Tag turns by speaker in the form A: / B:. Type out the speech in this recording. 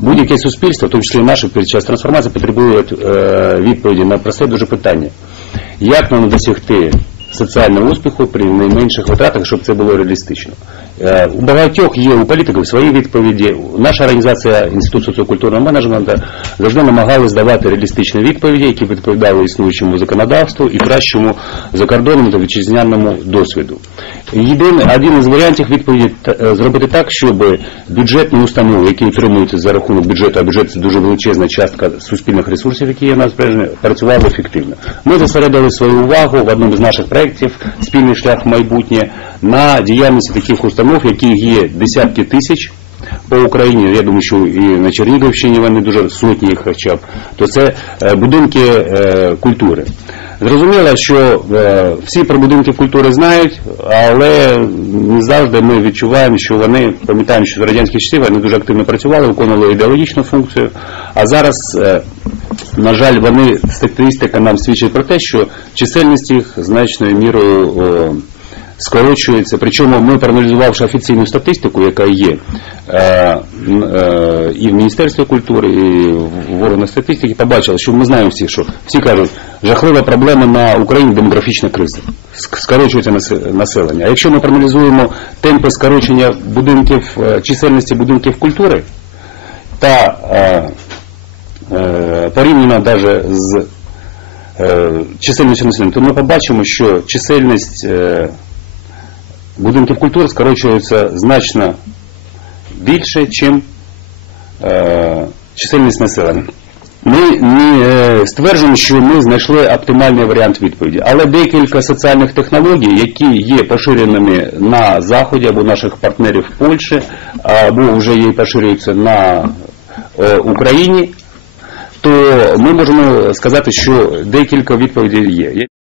A: Будь-яке суспільство, в тому числі наше під час трансформації, потребує е, відповіді на просте дуже питання. Як нам досягти соціального успіху при найменших витратах, щоб це було реалістично? Е, У багатьох є у політиків свої відповіді. Наша організація Інститут соціокультурного менеджменту завжди намагалась давати реалістичні відповіді, які відповідали існуючому законодавству і кращому закордонному та вітчизняному досвіду. Єдиний один із варіантів відповіді е, зробити так, щоб бюджетні установи, які утримуються за рахунок бюджету, а бюджет це дуже величезна частка суспільних ресурсів, які є нас працювали ефективно. Ми зосередили свою увагу в одному з наших проєктів Спільний шлях майбутнє на діяльності таких установ, яких є десятки тисяч. По Україні, я думаю, що і на Чернігівщині вони дуже сотні їх хоча б, то це е, будинки е, культури. Зрозуміло, що е, всі про будинки культури знають, але не завжди ми відчуваємо, що вони пам'ятаємо, що в радянські часи вони дуже активно працювали, виконували ідеологічну функцію. А зараз, на жаль, вони статистика нам свідчить про те, що чисельність їх значною мірою. Скорочується. Причому ми проаналізувавши офіційну статистику, яка є е, е, і в Міністерстві культури, і в органах статистики, побачили, що ми знаємо всі, що всі кажуть, жахлива проблема на Україні демографічна криза. Скорочується насе- населення. А якщо ми проаналізуємо темпи скорочення будинків, е, чисельності будинків культури та порівняно навіть з чисельністю населення, то ми побачимо, що чисельність будинків культури скорочується значно більше, ніж е, чисельність населення. Ми не е, стверджуємо, що ми знайшли оптимальний варіант відповіді, але декілька соціальних технологій, які є поширеними на Заході або наших партнерів в Польщі, або вже є поширюються на е, Україні, то ми можемо сказати, що декілька відповідей є.